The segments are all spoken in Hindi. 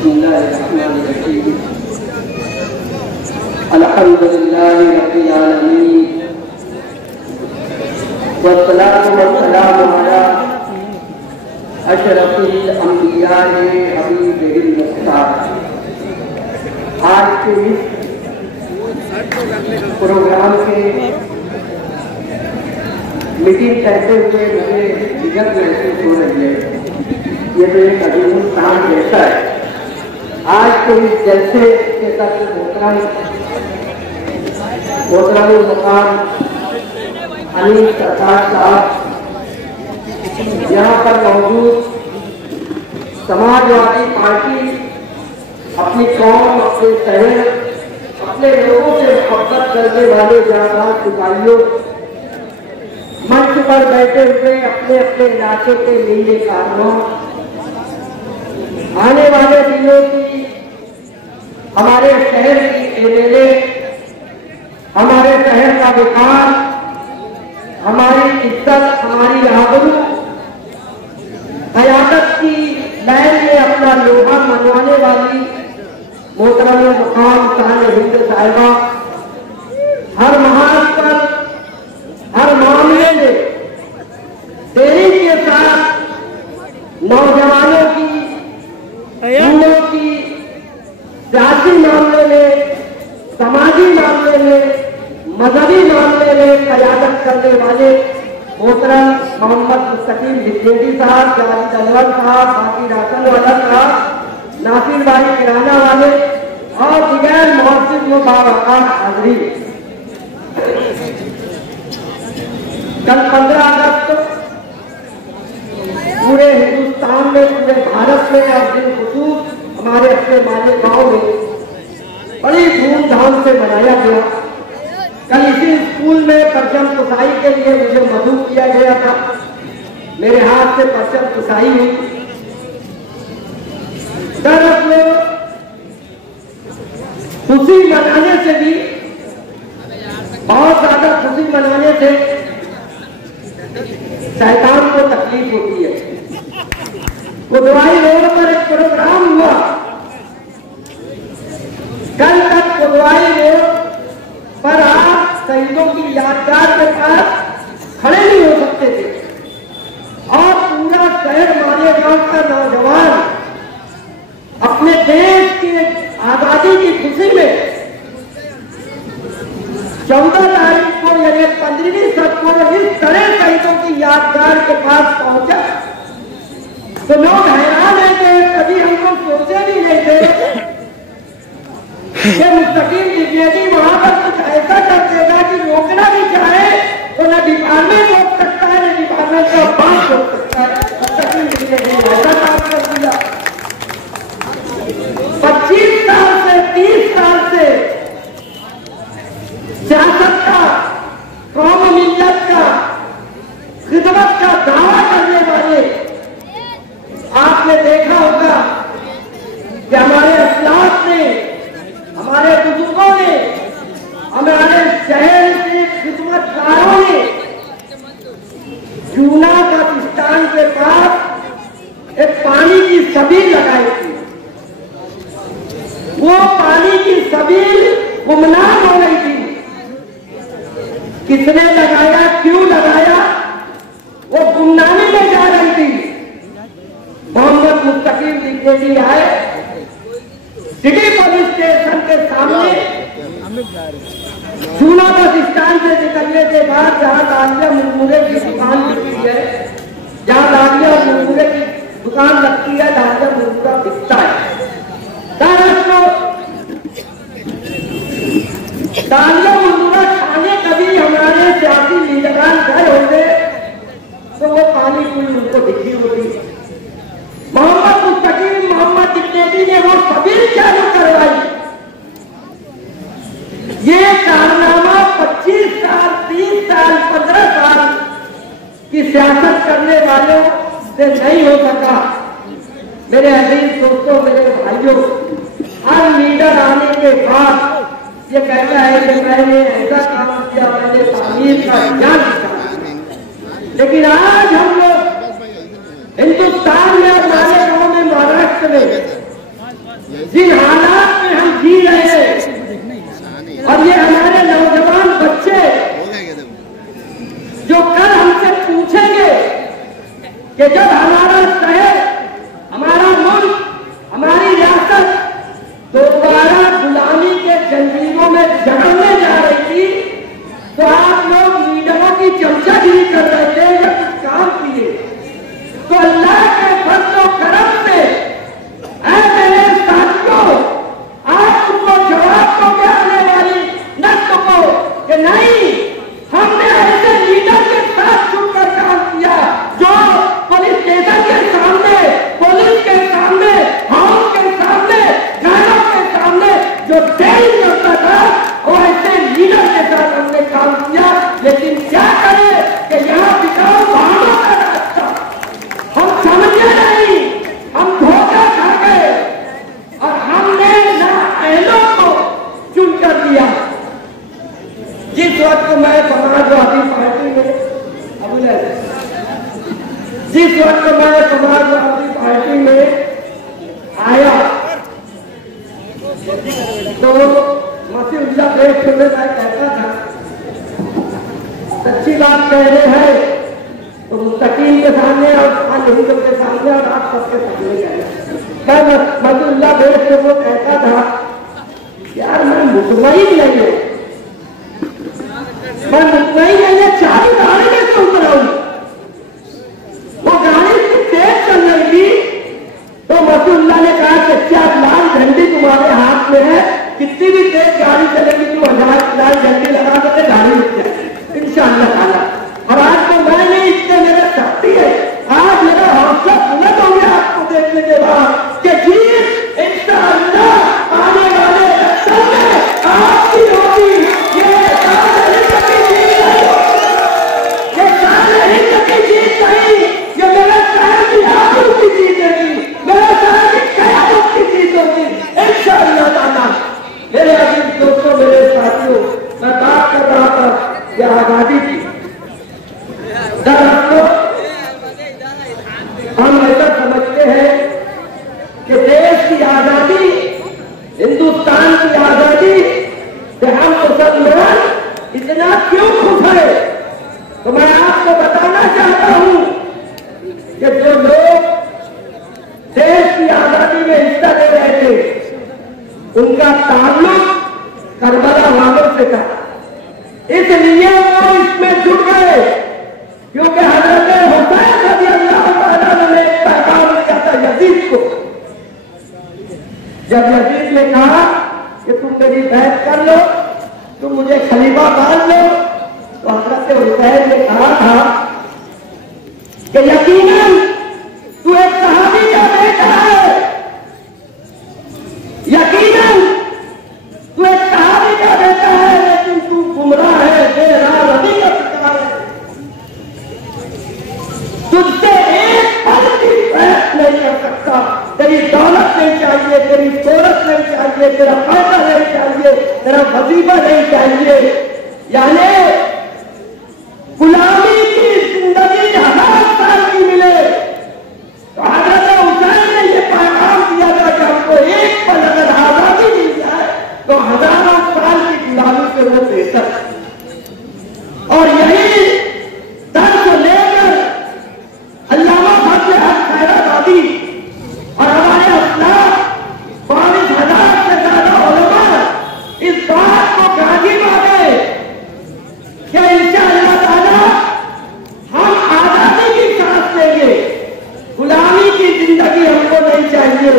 बिस्मिल्लाहिर्रहमानिर्रहीम। अल्हम्दुलिल्लाहि रब्बिल आलमीन वस्सलातु वस्सलामु अला अशरफिल अंबिया हबीबिल मुख्तार। आज के इस प्रोग्राम के मीटिंग कहते हुए मुझे झिझक महसूस हो रही है। ये तो एक अजीब स्थान जैसा है। आज के इस जलसे के तक मोहतरम मुकाम अनिल सरकार साहब, यहाँ पर मौजूद समाजवादी पार्टी अपनी कौम, अपने शहर, अपने लोगों से मोहब्बत करने वाले जाबाज सिपाहियों मंच पर बैठे हुए अपने अपने इलाके के नीले कारणों, आने वाले दिनों की हमारे शहर की एमएलए, हमारे शहर का विकास, हमारी इज्जत, हमारी आबरू, क़यादत की लाइन में अपना लोहा मनवाने वाली मोहतरम मुकाम शान हिंद साहिबा हर महाज पर, हर मामले में देरी के साथ नौजवानों की, युवाओं की, सियासी मामले में, समाजी मामले में, मजहबी मामले में क़यादत करने वाले मोहतरम मोहम्मद मुस्तकीम बिजनेडी साहब, जावेद अनवर साहब, बाकी राशन वाला साहब, नासिर भाई किराना वाले और दिगर मौजूद मुबारकान हाज़रीन। कल 15 अगस्त पूरे हिंदुस्तान में, पूरे भारत में और दिन खुसूस हमारे अपने मालेगांव में बड़ी धूमधाम से मनाया गया। कल इसी स्कूल में परचम कुसाई के लिए मुझे मधु किया गया था। मेरे हाथ से परचम कुसाई हुई। दरअसल खुशी मनाने से भी, बहुत ज्यादा खुशी मनाने से शैतान को तकलीफ होती है। कोतवाली रोड पर एक प्रोग्राम हुआ। कल तक कोतवाली रोड पर आप शहीदों की यादगार के पास खड़े नहीं हो सकते थे और पूरा शहर मालेगांव का नौजवान अपने देश की आजादी की खुशी में 14 तारीख को यानी 15वीं सदी को इस तरह शहीदों की यादगार के पास पहुंचा तो लोग हैरान है कि कभी हम लोग सोचे भी नहीं थे कि मुस्तकीम बिजनेडी वहां पर कुछ ऐसा कर देगा कि रोकना भी चाहे तो न डिपार्टमेंट रोक सकता है, न डिपार्टमेंट का बात रोक सकता है। मुस्तकीम बिजनेडी ऐसा काम कर दिया। 25 साल से 30 साल से सियासत का, कौम मिल्लत का, खिदमत का दावा करने वाले आपने देखा होगा कि हमारे असलाफ ने, हमारे बुजुर्गों ने, हमारे शहर के खिदमतकारों ने जूना बस स्टैंड के पास एक पानी की सबील लगाई थी। वो पानी की सबील गुमनाम हो गई थी। किसने लगाया, क्यों लगाया, वो गुमनामी में जा रही थी। मोहम्मद मुस्तकीम बिजनेडी आए, सिटी पुलिस स्टेशन के सामने जूना बस स्टैंड से निकलने के बाद जहां दालिया मुरमुरे की दुकान बिकती है, जहां दालिया मुरमुरे की दुकान लगती है, दालिया मुरमुरा बिकता है। दरअसल दालिया मुरमुरा खाने कभी हमारे सियासी लीडरान गए होंगे तो वो पानी पूरी उनको दिखी होती। मोहम्मद मुस्तकीम, मोहम्मद बिजनेडी ने वो सबील चालू करवाई। ये कारनामा 25 साल, 30 साल, 15 साल की सियासत करने वालों से नहीं हो सका। मेरे अजीज दोस्तों, मेरे भाइयों, हर लीडर आने के बाद ये कहता है कि मैंने ऐसा काम किया, मैंने तामीर का ज्ञान दिया। लेकिन आज हम लोग हिंदुस्तान में, मालेगांव में, महाराष्ट्र में जिन हालात में हम जी रहे हैं, और ये हमारे नौजवान बच्चे जो कल हमसे पूछेंगे कि जब हमारा शहर, हमारा मुल्क, हमारी रियासत दोबारा गुलामी के जंजीरों में जकड़ने जा रही थी, तो आप लोग लीडरों की चमचागिरी कर रहे थे या कुछ काम किए। तो अल्लाह के फजल और करम से मेरे साथियों, आप उनको जवाब दोगे आने वाली नस्ल को कि नहीं, हमने ऐसे लीडर के साथ छुपकर काम किया जो पुलिस स्टेशन के सामने, पुलिस के सामने, हाउस के सामने, घरों के सामने जो तेल करता था, वो ऐसे लीडर के साथ हमने काम किया। लेकिन क्या करें कि यहाँ बिकाऊ वाहनों का रास्ता हम समझे नहीं, हम धोखा खा गए और हमने नाअहलों को चुन कर दिया। जिस वक्त मैं समाजवादी पार्टी में पार्टी में आया तो मसीहुल्लाह देश में मैं कहता था, सच्ची बात कह रहे हैं तो मुस्तकीम के सामने और हिंदू के सामने और आप सबके सामने कह रहे। मसीहुल्लाह देश में वो कहता था, यार मैं मुतमईन नहीं हूं, मैं मुतमईन नहीं है, चाबी गाड़ी में से उतर आऊं। वो गाड़ी इतनी तेज चल रही थी तो मसीहुल्लाह ने कहा कि क्या लाल झंडी तुम्हारे हाथ में है, कितनी भी तेज गाड़ी चलेगी तो 1000 लाल झंडी लगा देते, गाड़ी रुक जाए इंशाअल्लाह ताला। और आज तो मैं नहीं, इतने मेरे साथी है, आज मेरा हौसला बुलंद हो गया आपको देखने के बाद कि जी इंशाअल्लाह आने वाले इलेक्शन में आपकी होगी। ये सारे हिंद की जीत नहीं, ये मेरे शहर की आबरू की जीत होगी, मेरे शहर की कयामत की जीत होगी इंशाअल्लाह ताला। मेरे अजीज दोस्तों, मेरे साथियों, मैं बात कर रहा था कि आजादी की। दरअसल हम ऐसा समझते हैं कि देश की आजादी, हिंदुस्तान की आजादी से हम मुसलमान इतना क्यों खुश है, तो मैं आपको बताना चाहता हूं कि जो लोग देश की आजादी में हिस्सा ले रहे थे, उनका ताल्लुक करबला वालों से था, इसलिए वो इसमें जुट गए। क्योंकि हजरत हुसैन रज़ी अल्लाह तआला ने एक पैगाम दिया था यजीद को। जब यजीद ने कहा कि तुम मेरी बैत कर लो, तुम मुझे खलीफा मान लो, तो हजरत हुसैन ने कहा था कि यकीनन तू एक सहाबी का बेटा है, यकीनन तू एक सहाबी का बेटा है, लेकिन तू गुमराह है, बेराहगी का शिकार है। तुझसे एक पल भी प्रयास नहीं कर सकता, तेरी दौलत नहीं चाहिए, तेरी शोहरत नहीं चाहिए, तेरा पैसा नहीं चाहिए, तेरा वजीफा नहीं चाहिए। यानी गुलामी की जिंदगी 1000 साल की मिले, तो हजरत हुसैन ने यह पैगाम दिया था कि हमको एक पल अगर आजादी मिल जाए तो हजारों साल की गुलामी से वो बेहतर। और यही दर्द लेकर अल्लामा फजल हक खैराबादी और हमारे अफलाक 22,000 से ज्यादा उलमा इस बात को गाजी माने कि इंशाअल्लाह ताला हम आजादी की सांस लेंगे, गुलामी की जिंदगी हमको नहीं चाहिए।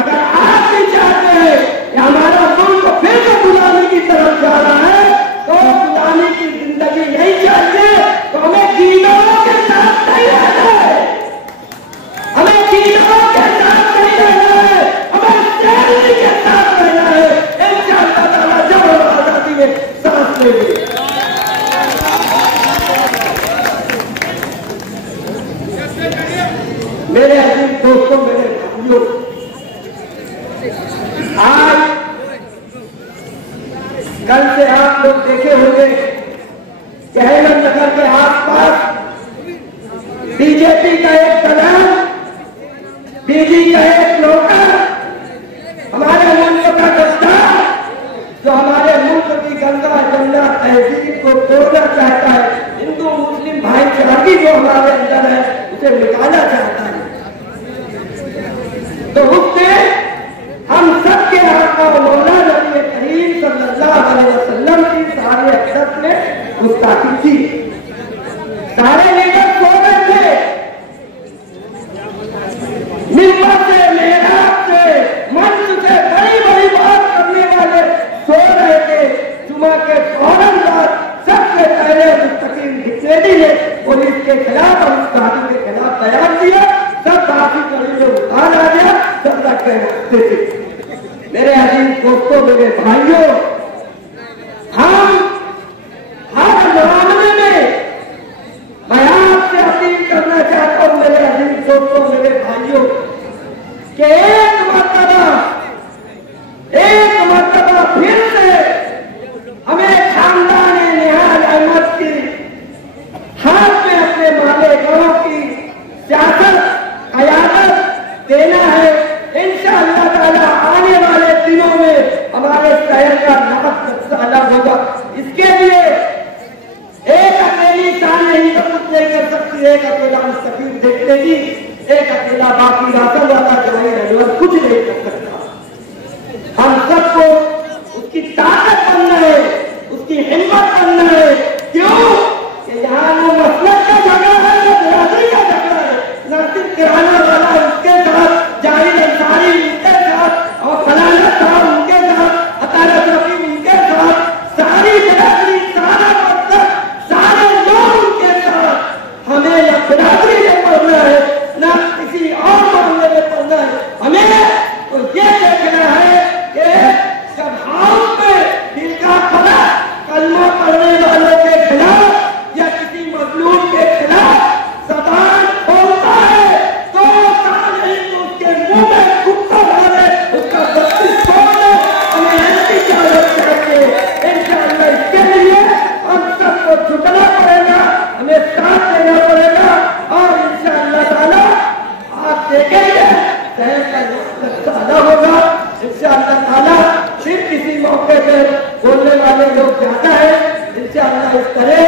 अगर आप भी चाहते हैं कि हमारा मुल्क फिर से गुलामी की तरफ जा रहा है, तो गुलामी की जिंदगी नहीं चाहिए, तो हमें दीनों के साथ नहीं रहना है, हमें दीनों के साथ नहीं रहना है, हमें शहरी के साथ रहना है इंशाअल्लाह ताला। जब हम आजादी में सांस लेंगे, मेरे अजीज दोस्तों, मेरे भाइयों, आज कल से आप लोग देखे होंगे कि अहमदनगर के आसपास बीजेपी का एक दलाल, बीजेपी का एक नौकर चाहता है, हिंदू मुस्लिम भाईचारगी जो हमारे अंदर है उसे मिटाना चाहता है। तो उसने हम सबके आका मौला नबी करीम सल्लल्लाहु अलैहि वसल्लम की सारे अक़दस में गुस्ताखी की। सारे लीडर सो रहे थे, मिंबर से, मेहराब से, मंच से बड़ी बड़ी बात करने वाले सो रहे थे। जुमा के फौरन बाद सबसे पहले मुस्तकीम डिक्लेरी ने पुलिस के खिलाफ और गाड़ी के खिलाफ बयान दिया। सब काफी कड़ी में उतार आ गया, सब तक थे। मेरे अजीज दोस्तों, मेरे भाइयों, हम हर मामले में मैं आपसे अपील करना चाहता हूं मेरे अजीज दोस्तों, मेरे भाइयों, कि एक मर्तबा फिर से हमें खानदान निहाल अहमद की हाथ में अपने माले गांव की सियासत क़यादत देना है। इंशाअल्लाह ताला आने वाले दिनों में हमारे शहर का नाम अलग होगा। इसके लिए एक अकेली शान नहीं नहीं कर सकती, एक अकेला मुस्तकीम देख लेगी, एक अकेला बाकी राशन वाला जवाई कुछ नहीं कर सकता। हम सबको उसकी ताकत बनना है, उसकी हिम्मत बनना है। क्यों कि यहाँ वो मसलक का झगड़ा है, वो बिरादरी का झगड़ा है। नासिर किराना वाला उसके साथ, जाहिर अंसारी उनके साथ, और फलाना साहब उनके साथ, अतारा रफी उनके साथ, सारी बिरादरी, सारा मतलब, सारे लोग उनके साथ। हमें न बिरादरी में पढ़ना है, न किसी और मामले में पढ़ना है। हमें तो ये देखना है कि जब हाउस में दिल का फला कलमा पढ़ने वालों के खिलाफ या किसी मजलूम के खिलाफ ज़बान खोलता है तो नहीं तो उसके मुंह में कुत्ता मारे, उसका बत्तीस तोड़े। हमें ऐसी इजाजत चाहिए। इंशाअल्लाह इसके लिए हम सबको झुकना पड़ेगा, हमें साथ देना पड़ेगा। और इंशाअल्लाह ताला आप देखेंगे शहर का अलग होगा। इंशाअल्लाह ताला फिर किसी मौके पे बोलने वाले लोग ज्यादा है। इंशाअल्लाह इस तरह